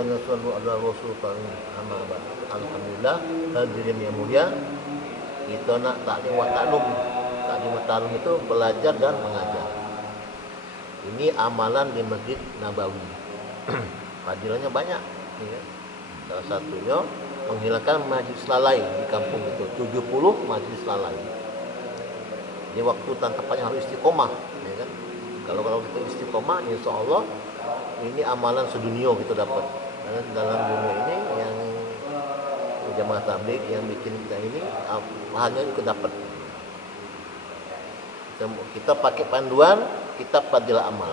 wa nasallu ala rasul Muhammad. Alhamdulillah, hadirin yang mulia, kita nak taklim wa taklum. Taklim wa taklum itu belajar dan mengajar. Ini amalan di Masjid Nabawi. Fadilahnya banyak, ya. Salah satunya menghilangkan majlis lalai di kampung itu, 70 majlis lalai. Jadi waktu tangkapannya harus istiqomah, ya kan? Kalau kita istiqomah, insya Allah ini amalan sedunia kita dapat. Karena dalam dunia ini yang jamaah tabligh yang bikin kita ini hanya kita dapat. Kita pakai panduan kitab Fadilah Amal.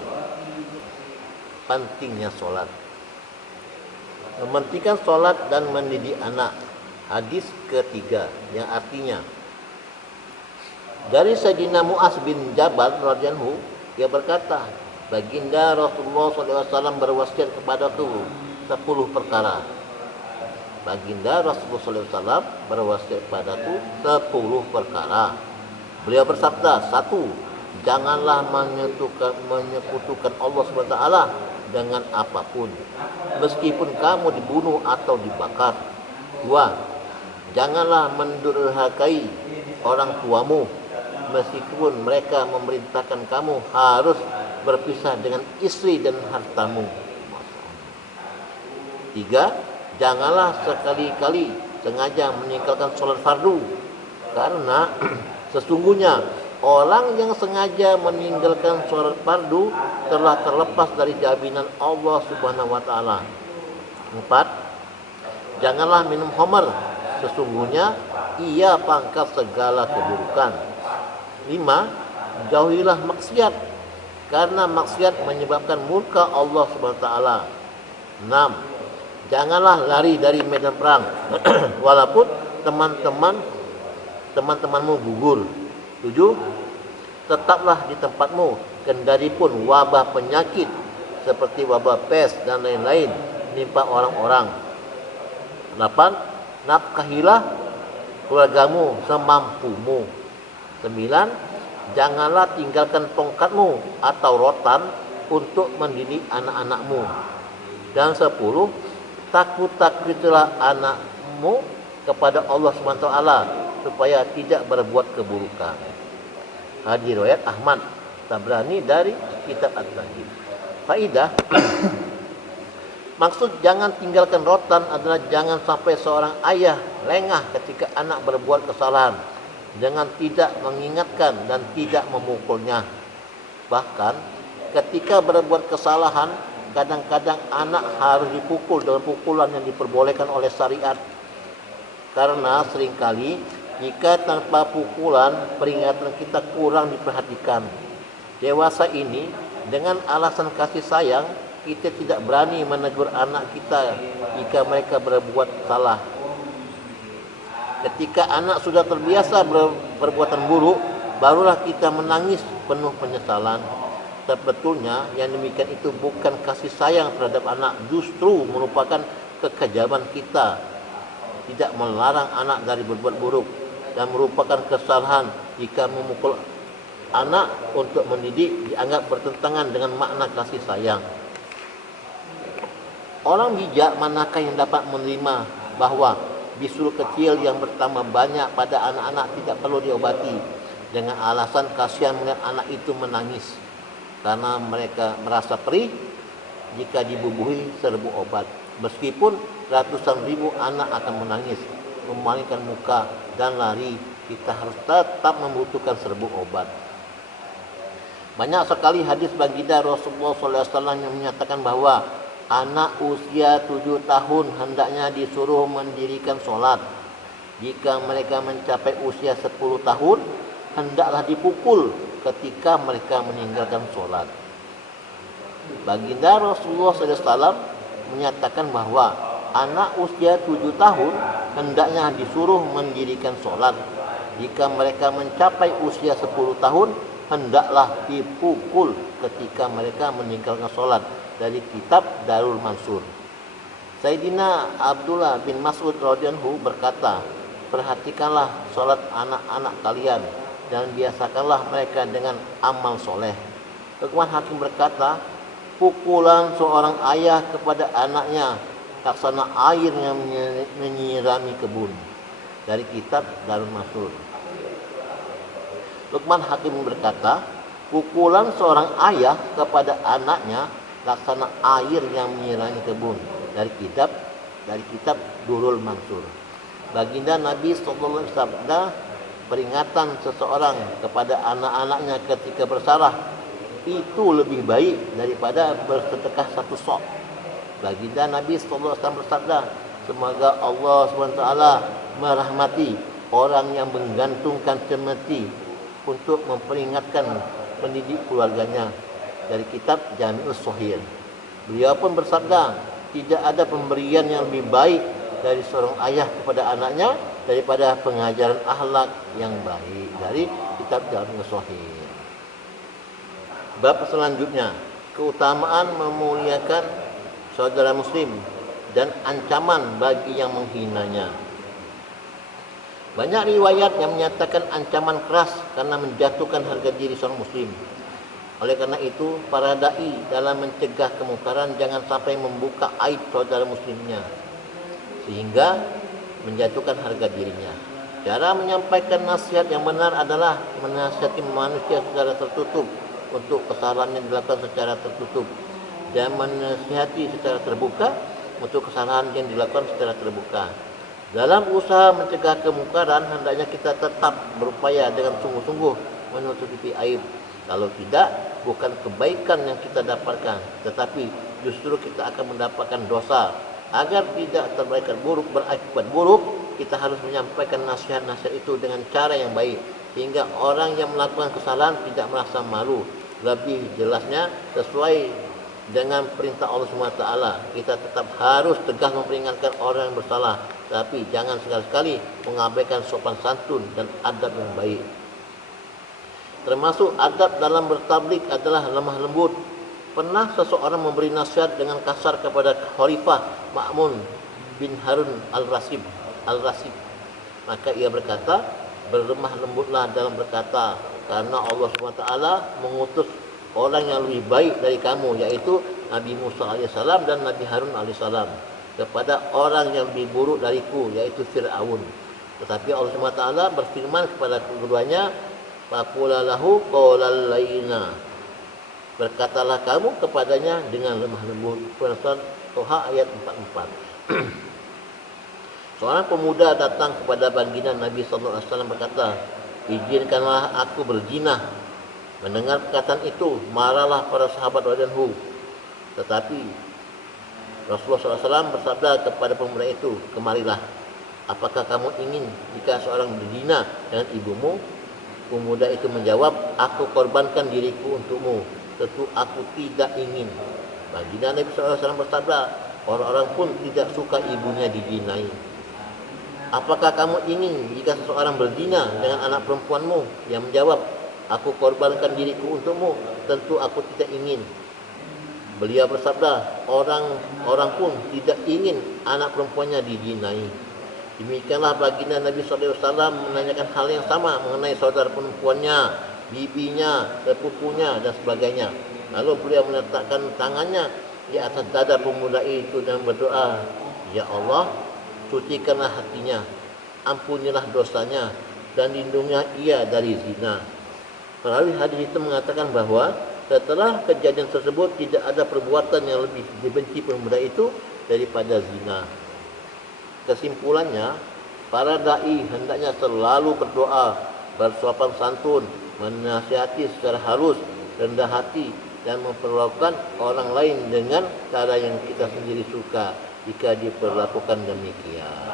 Pentingnya sholat. Mementingkan sholat dan mendidik anak. Hadis ketiga yang artinya dari Sayyidina Mu'az bin Jabal radhiyallahu, ia berkata, baginda Rasulullah SAW berwasiat kepadaku 10 perkara. Baginda Rasulullah SAW berwasiat kepadaku 10 perkara. Beliau bersabda, 1. Janganlah menyekutukan Allah SWT dengan apapun, meskipun kamu dibunuh atau dibakar. 2. Janganlah mendurhakai orang tuamu, meskipun mereka memerintahkan kamu harus berpisah dengan istri dan hartamu. 3. Janganlah sekali-kali sengaja meninggalkan sholat fardu, karena sesungguhnya orang yang sengaja meninggalkan sholat fardu telah terlepas dari jaminan Allah Subhanahu wa taala. 4. Janganlah minum khamar, sesungguhnya ia pangkat segala keburukan. 5. Jauhilah maksiat, karena maksiat menyebabkan murka Allah Subhanahu wa taala. 6. Janganlah lari dari medan perang walaupun teman-temanmu gugur. 7. Tetaplah di tempatmu kendaripun wabah penyakit seperti wabah pes dan lain-lain menimpa orang-orang. 8. Nafkahilah keluargamu semampumu. 9. Janganlah tinggalkan tongkatmu atau rotan untuk mendidik anak-anakmu. Dan 10. Takut-takutilah anakmu kepada Allah SWT supaya tidak berbuat keburukan. Hadis riwayat Ahmad, Tabrani dari kitab At-Tahdzib. Faidah. Maksud jangan tinggalkan rotan adalah jangan sampai seorang ayah lengah ketika anak berbuat kesalahan dengan tidak mengingatkan dan tidak memukulnya. Bahkan ketika berbuat kesalahan, kadang-kadang anak harus dipukul dengan pukulan yang diperbolehkan oleh syariat. Karena seringkali jika tanpa pukulan, peringatan kita kurang diperhatikan. Dewasa ini dengan alasan kasih sayang, kita tidak berani menegur anak kita jika mereka berbuat salah. Ketika anak sudah terbiasa berbuatan buruk, barulah kita menangis penuh penyesalan. Sebetulnya yang demikian itu bukan kasih sayang terhadap anak, justru merupakan kekejaman kita. Tidak melarang anak dari berbuat buruk dan merupakan kesalahan jika memukul anak untuk mendidik dianggap bertentangan dengan makna kasih sayang. Orang bijak manakah yang dapat menerima bahwa bisul kecil yang bertambah banyak pada anak-anak tidak perlu diobati dengan alasan kasihan melihat anak itu menangis karena mereka merasa perih jika dibubuhi serbu obat. Meskipun ratusan ribu anak akan menangis, memalingkan muka dan lari, kita harus tetap membutuhkan serbu obat. Banyak sekali hadis baginda Rasulullah SAW yang menyatakan bahwa anak usia 7 tahun hendaknya disuruh mendirikan sholat. Jika mereka mencapai usia 10 tahun, hendaklah dipukul ketika mereka meninggalkan sholat. Baginda Rasulullah SAW menyatakan bahwa anak usia 7 tahun hendaknya disuruh mendirikan sholat. Jika mereka mencapai usia 10 tahun, hendaklah dipukul ketika mereka meninggalkan sholat. Dari kitab Darul Mansur. Sayyidina Abdullah bin Mas'ud radhiyallahu berkata, perhatikanlah sholat anak-anak kalian dan biasakanlah mereka dengan amal soleh. Luqman Hakim berkata, pukulan seorang ayah kepada anaknya laksana air yang menyirami kebun. Dari kitab Darul Mansur. Luqman Hakim berkata, pukulan seorang ayah kepada anaknya laksana air yang menyirami kebun. Dari kitab Durul Mansur. Baginda Nabi SAW sabda, peringatan seseorang kepada anak-anaknya ketika bersalah itu lebih baik daripada bersedekah satu sok. Baginda Nabi SAW bersabda, semoga Allah SWT merahmati orang yang menggantungkan cemeti untuk memperingatkan pendidik keluarganya. Dari kitab Jami'us Shahih. Beliau pun bersabda, tidak ada pemberian yang lebih baik dari seorang ayah kepada anaknya daripada pengajaran akhlak yang baik. Dari kitab Jami'us Shahih. Bab selanjutnya, keutamaan memuliakan saudara muslim dan ancaman bagi yang menghinanya. Banyak riwayat yang menyatakan ancaman keras karena menjatuhkan harga diri seorang muslim. Oleh karena itu, para dai dalam mencegah kemungkaran jangan sampai membuka aib saudara muslimnya sehingga menjatuhkan harga dirinya. Cara menyampaikan nasihat yang benar adalah menasihati manusia secara tertutup untuk kesalahan yang dilakukan secara tertutup, dan menasihati secara terbuka untuk kesalahan yang dilakukan secara terbuka. Dalam usaha mencegah kemungkaran, hendaknya kita tetap berupaya dengan sungguh-sungguh menutupi aib. Kalau tidak, bukan kebaikan yang kita dapatkan, tetapi justru kita akan mendapatkan dosa. Agar tidak berakibat buruk, kita harus menyampaikan nasihat-nasihat itu dengan cara yang baik, sehingga orang yang melakukan kesalahan tidak merasa malu. Lebih jelasnya, sesuai dengan perintah Allah SWT, kita tetap harus tegas memperingatkan orang yang bersalah, tapi jangan sekali-kali mengabaikan sopan santun dan adab yang baik. Termasuk adab dalam bertablik adalah lemah lembut. Pernah seseorang memberi nasihat dengan kasar kepada Khalifah Ma'mun bin Harun al-Rasyid. Maka ia berkata, berlemah lembutlah dalam berkata, karena Allah SWT mengutus orang yang lebih baik dari kamu, yaitu Nabi Musa AS dan Nabi Harun AS, kepada orang yang lebih buruk dariku, yaitu Fir'aun. Tetapi Allah SWT berfirman kepada keduanya, faqula lahu qawlan layyina, berkatalah kamu kepadanya dengan lemah lembut. Surat Toha ayat 44. Seorang pemuda datang kepada baginda Nabi SAW berkata, izinkanlah aku berzina. Mendengar perkataan itu, marahlah para sahabat radhiyallahu. Tetapi Rasulullah SAW bersabda kepada pemuda itu, kemarilah. Apakah kamu ingin jika seorang berzina dengan ibumu? Pemuda itu menjawab, aku korbankan diriku untukmu. Tentu aku tidak ingin. Baginda Nabi SAW bersabda, orang-orang pun tidak suka ibunya dizinai. Apakah kamu ingin jika seseorang berzina dengan anak perempuanmu? Yang menjawab, aku korbankan diriku untukmu. Tentu aku tidak ingin. Beliau bersabda, orang pun tidak ingin anak perempuannya dizinai. Demikianlah baginda Nabi SAW menanyakan hal yang sama mengenai saudara perempuannya, bibinya, sepupunya dan sebagainya. Lalu beliau meletakkan tangannya di atas dada pemuda itu dan berdoa, ya Allah, sucikanlah hatinya, ampunilah dosanya, dan lindungilah ia dari zina. Perawi hadis itu mengatakan bahwa setelah kejadian tersebut tidak ada perbuatan yang lebih dibenci pemuda itu daripada zina. Kesimpulannya, para dai hendaknya selalu berdoa, bersopan santun, menasihati secara halus, rendah hati, dan memperlakukan orang lain dengan cara yang kita sendiri suka jika diperlakukan demikian.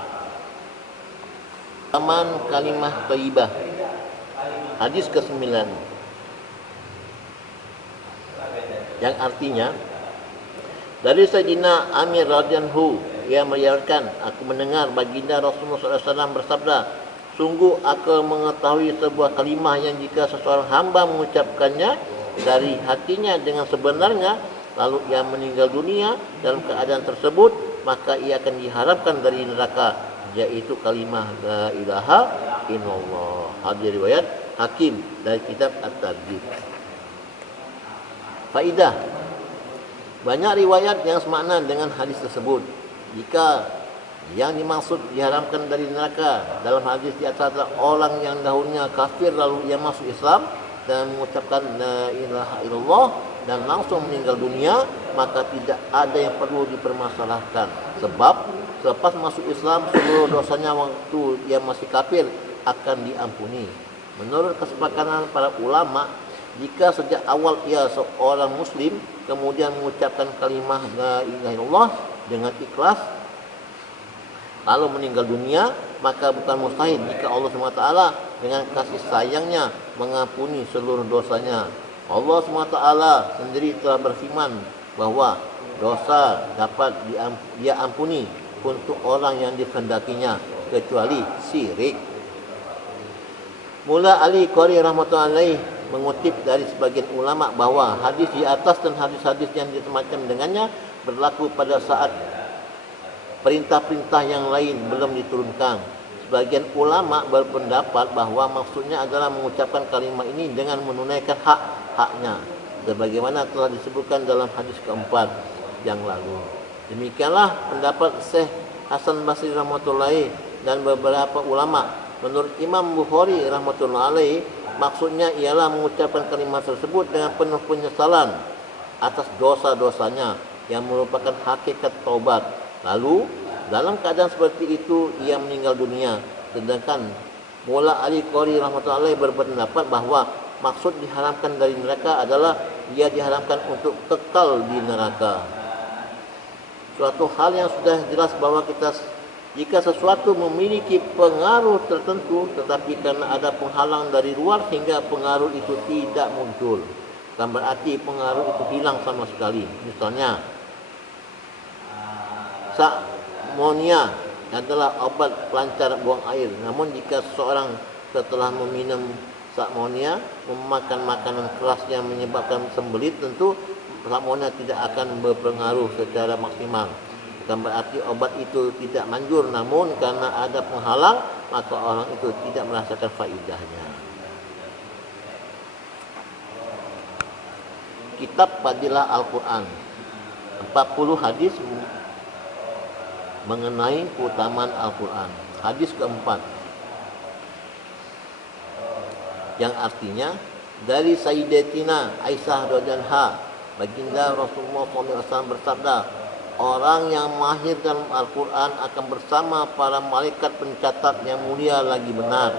Aman kalimah thayyibah. Hadis ke-9, yang artinya, dari Sayyidina Amir radhiyallahu, ia meriwayatkan, aku mendengar baginda Rasulullah SAW bersabda, sungguh aku mengetahui sebuah kalimah yang jika seseorang hamba mengucapkannya dari hatinya dengan sebenarnya, lalu ia meninggal dunia dalam keadaan tersebut, maka ia akan diharapkan dari neraka, yaitu kalimah la ilaha illallah. Hadis riwayat Hakim dari kitab At-Targhib. Faidah, banyak riwayat yang semakna dengan hadis tersebut. Jika yang dimaksud diharamkan dari neraka dalam hadis di atas adalah orang yang dahulunya kafir lalu ia masuk Islam dan mengucapkan la ilaha illallah dan langsung meninggal dunia, maka tidak ada yang perlu dipermasalahkan. Sebab selepas masuk Islam seluruh dosanya waktu ia masih kafir akan diampuni. Menurut kesepakatan para ulama, jika sejak awal ia seorang muslim kemudian mengucapkan kalimah la ilaha illallah dengan ikhlas lalu meninggal dunia, maka bukan mustahil jika Allah SWT dengan kasih sayangnya mengampuni seluruh dosanya. Allah SWT sendiri telah berfirman bahwa dosa dapat dia ampuni untuk orang yang dikehendakinya kecuali syirik. Mula Ali Qari rahmatullahi mengutip dari sebagian ulama bahwa hadis di atas dan hadis-hadis yang semacam dengannya berlaku pada saat perintah-perintah yang lain belum diturunkan. Sebagian ulama berpendapat bahwa maksudnya adalah mengucapkan kalimat ini dengan menunaikan hak-haknya, sebagaimana telah disebutkan dalam hadis keempat yang lalu. Demikianlah pendapat Syekh Hasan Basri rahmatullahi dan beberapa ulama. Menurut Imam Bukhari rahmatullahi, maksudnya ialah mengucapkan kalimat tersebut dengan penuh penyesalan atas dosa-dosanya yang merupakan hakikat taubat. Lalu dalam keadaan seperti itu ia meninggal dunia. Sedangkan Mula Ali Qari rahmatullahi berpendapat bahwa maksud diharamkan dari neraka adalah ia diharamkan untuk kekal di neraka. Suatu hal yang sudah jelas bahwa jika sesuatu memiliki pengaruh tertentu tetapi karena ada penghalang dari luar sehingga pengaruh itu tidak muncul, bukan berarti pengaruh itu hilang sama sekali. Misalnya Sakmonia adalah obat pelancar buang air. Namun jika seseorang setelah meminum sakmonia memakan makanan keras yang menyebabkan sembelit, tentu sakmonia tidak akan berpengaruh secara maksimal. Bukan berarti obat itu tidak manjur, namun karena ada penghalang maka orang itu tidak merasakan faedahnya. Kitab Fadilah Al-Quran, 40 hadis mengenai keutamaan Al-Quran. Hadis keempat, yang artinya dari Sayyidatina Aisyah radhiyallahu anha, baginda Rasulullah SAW bersabda, orang yang mahir dalam Al-Quran akan bersama para malaikat pencatat yang mulia lagi benar.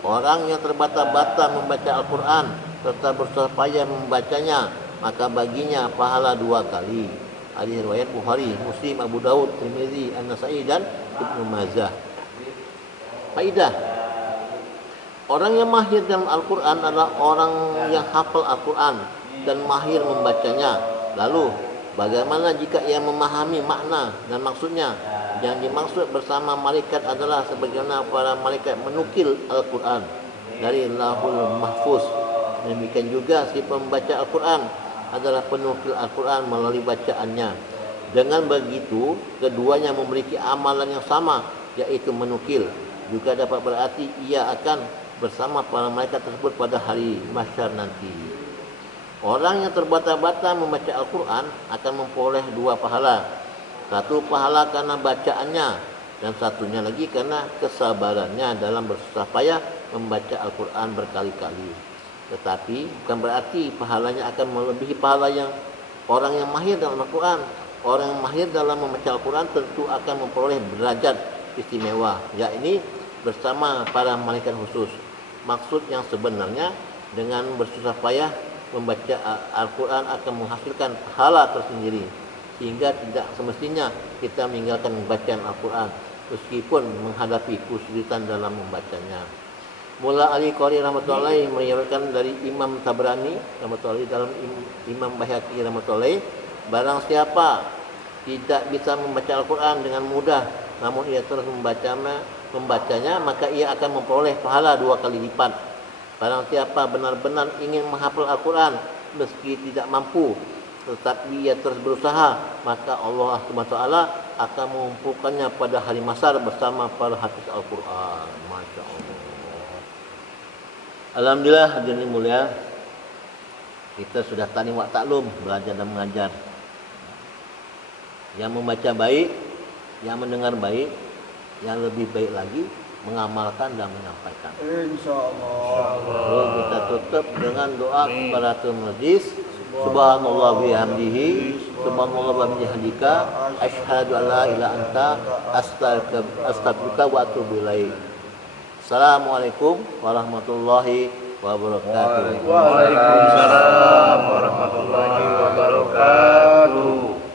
Orang yang terbata-bata membaca Al-Quran serta berusaha payah membacanya, maka baginya pahala 2 kali. Hadis riwayat Bukhari, Muslim, Abu Daud, Tirmizi, An-Nasa'i dan Ibnu Majah. Faedah: orang yang mahir dalam Al-Quran adalah orang yang hafal Al-Quran dan mahir membacanya. Lalu bagaimana jika ia memahami makna dan maksudnya? Yang dimaksud bersama malaikat adalah sebagaimana para malaikat menukil Al-Quran dari Lauhul Mahfuz. Demikian juga si pembaca Al-Quran adalah penukil Al-Quran melalui bacaannya. Dengan begitu, keduanya memiliki amalan yang sama, yaitu menukil. Juga dapat berarti ia akan bersama para malaikat tersebut pada hari mahsyar nanti. Orang yang terbata-bata membaca Al-Quran akan memperoleh 2 pahala. 1 pahala karena bacaannya, dan satunya lagi karena kesabarannya dalam bersusah payah membaca Al-Quran berkali-kali. Tetapi bukan berarti pahalanya akan melebihi pahala yang orang yang mahir dalam Al-Quran. Orang yang mahir dalam membaca Al-Quran tentu akan memperoleh derajat istimewa, yakni bersama para malaikat khusus. Maksud yang sebenarnya dengan bersusah payah membaca Al-Quran akan menghasilkan pahala tersendiri, sehingga tidak semestinya kita meninggalkan bacaan Al-Quran meskipun menghadapi kesulitan dalam membacanya. Mula Ali Qari rahmatullahi meriwayatkan dari Imam Tabrani rahmatullahi dalam Imam Baihaqi rahmatullahi, barang siapa tidak bisa membaca Al-Quran dengan mudah namun ia terus membacanya, maka ia akan memperoleh pahala 2 kali lipat. Barang siapa benar-benar ingin menghafal Al-Quran meski tidak mampu tetapi ia terus berusaha, maka Allah SWT akan mengumpulkannya pada hari mahsyar bersama para hafiz Al-Quran. Masya Allah. Alhamdulillah, hadirin mulia, kita sudah ta'lim wa ta'lum, belajar dan mengajar. Yang membaca baik yang mendengar baik, yang lebih baik lagi mengamalkan dan menyampaikan. Insyaallah. Lalu kita tutup dengan doa kafaratul majlis. Subhanallah bihamdihi, subhanallah wa bihamdika, asyhadu an la ilaha anta, astaghfiruka wa atubu ilaik. Assalamualaikum warahmatullahi wabarakatuh. Waalaikumsalam warahmatullahi wabarakatuh.